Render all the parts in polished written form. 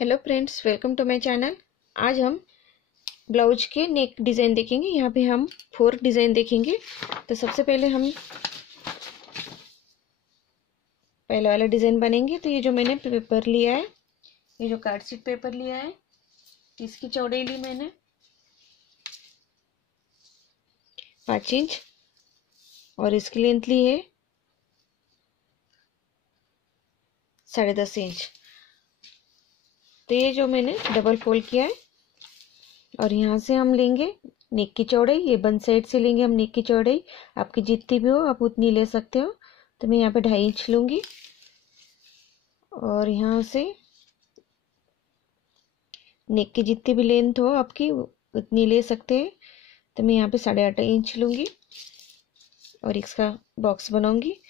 Hello friends, welcome to my channel. आज हम blouse के नेक डिज़ाइन देखेंगे। यहाँ पे हम 4 डिज़ाइन देखेंगे। तो सबसे पहले हम पहला वाला डिज़ाइन बनेंगे। तो ये जो मैंने पेपर लिया है, ये जो कार्ड शीट पेपर लिया है, इसकी चौड़ाई ली मैंने 5 इंच और इसकी लेंथ ली है 10.5 इंच। तो ये जो मैंने डबल फोल्ड किया है और यहाँ से हम लेंगे नेक की चौड़ाई। ये वन साइड से लेंगे हम नेक की चौड़ाई, आपकी जितनी भी हो आप उतनी ले सकते हो। तो मैं यहाँ पे 2.5 इंच लूँगी और यहाँ से नेक की जितनी भी लेंथ हो आपकी उतनी ले सकते हैं। तो मैं यहाँ पे 8.5 इंच लूँगी और इसका बॉक्स बनाऊंगी।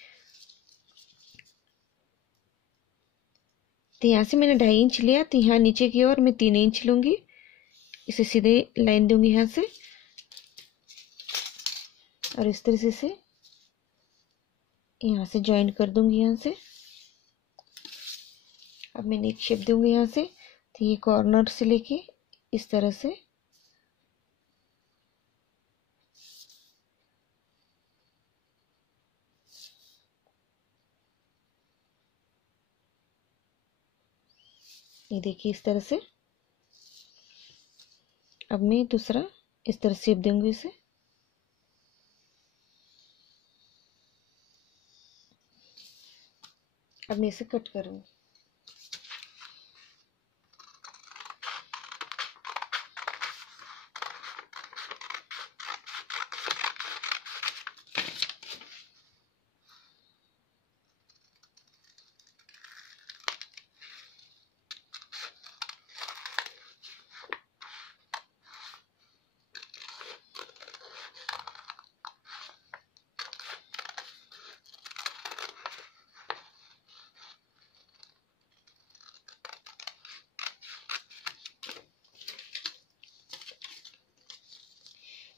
तो यहाँ से मैंने 2.5 इंच लिया, तो यहाँ नीचे की ओर मैं 3 इंच लूँगी। इसे सीधे लाइन दूंगी यहाँ से और इस तरह से यहाँ से ज्वाइन कर दूंगी यहाँ से। अब मैं नेक शेप दूंगी यहाँ से। तो ये कॉर्नर से लेके इस तरह से ये देखिए इस तरह से। अब मैं दूसरा इस तरह शेप दूंगी इसे। अब मैं इसे कट करूंगी।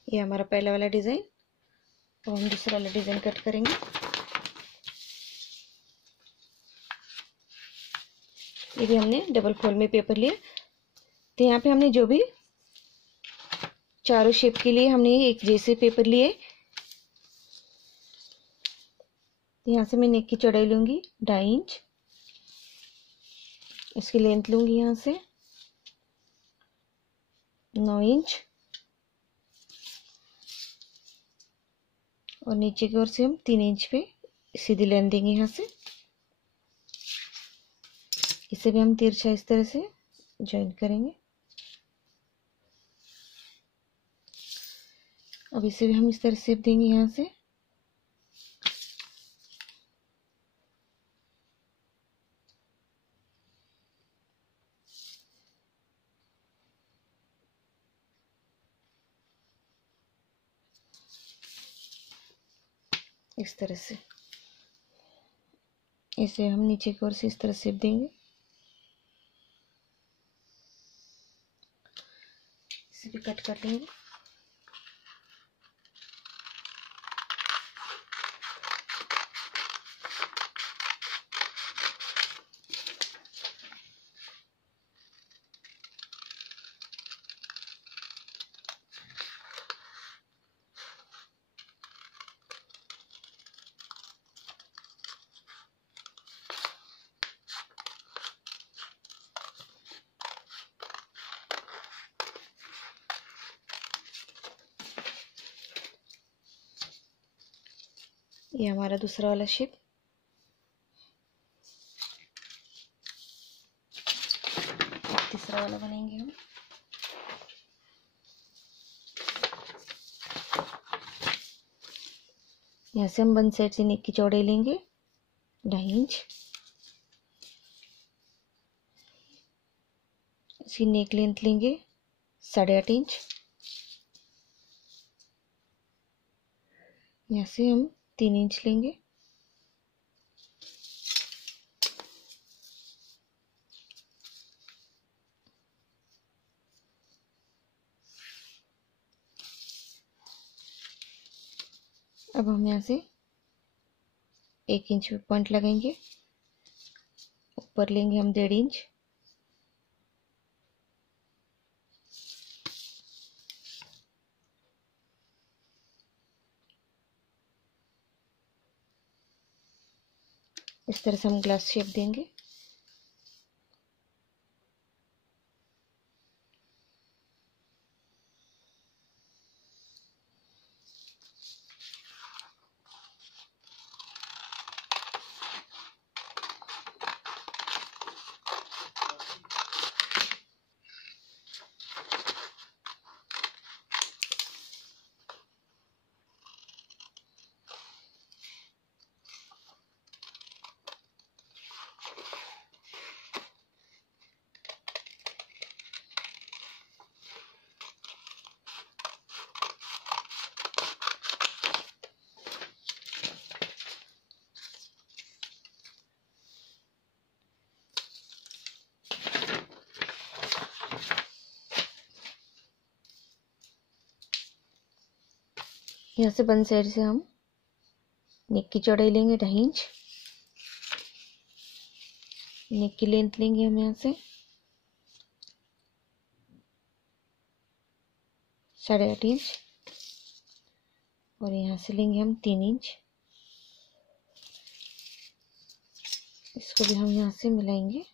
ये हमारा पहला वाला डिजाइन। तो हम दूसरा वाला डिजाइन कट करेंगे। ये भी हमने डबल फोल्ड में पेपर लिया। तो यहाँ पे हमने जो भी चारों शेप के लिए हमने एक जैसे पेपर लिए। तो यहाँ से मैं नेक की चौड़ाई लूंगी 2.5 इंच। इसकी लेंथ लूंगी यहाँ से 9 इंच और नीचे की ओर से हम 3 इंच पे सीधी लाइन देंगे यहाँ से। इसे भी हम तिरछा इस तरह से ज्वाइन करेंगे। अब इसे भी हम इस तरह से देंगे यहाँ से। इस तरह से इसे हम नीचे की ओर से इस तरह से देंगे। इसे भी कट कर लेंगे। ये हमारा दूसरा वाला शेप। तीसरा वाला बनेंगे हम। यहाँ से हम वन साइड से नेक की चौड़ाई लेंगे 2.5 इंच। इसकी नेक लेंथ लेंगे 8.5 इंच। यहाँ से हम 3 इंच लेंगे। अब हम यहाँ से 1 इंच पे पॉइंट लगाएंगे। ऊपर लेंगे हम 1.5 इंच इस तरह से हम ग्लास शेप देंगे। यहाँ से बन साइड से हम नेक की चौड़ाई लेंगे 2.5 इंच। नेक की लेंथ लेंगे हम यहाँ से 8.5 इंच और यहाँ से लेंगे हम 3 इंच। इसको भी हम यहाँ से मिलाएंगे।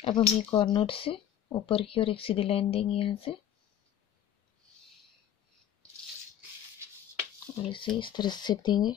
अब हम ये कॉर्नर से ऊपर की ओर एक सीधी लाइन देंगे यहाँ से और इसे इस तरह से देंगे।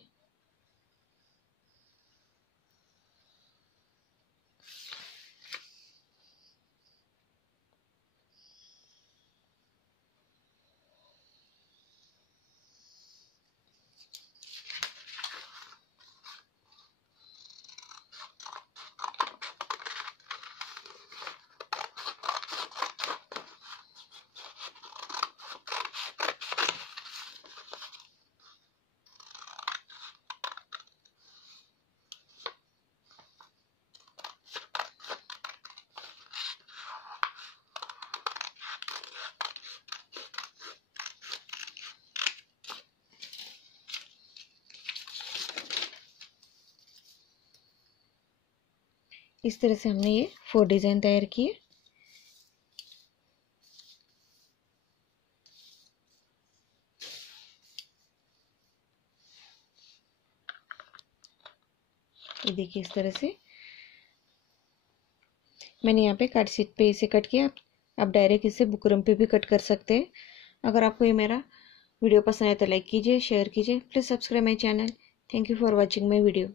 इस तरह से हमने ये 4 डिजाइन तैयार किए। ये देखिए इस तरह से मैंने यहाँ पे कट शीट पे इसे कट किया। आप डायरेक्ट इसे बुकरम पे भी कट कर सकते हैं। अगर आपको ये मेरा वीडियो पसंद आए तो लाइक कीजिए, शेयर कीजिए। Please subscribe my channel. Thank you for watching my video.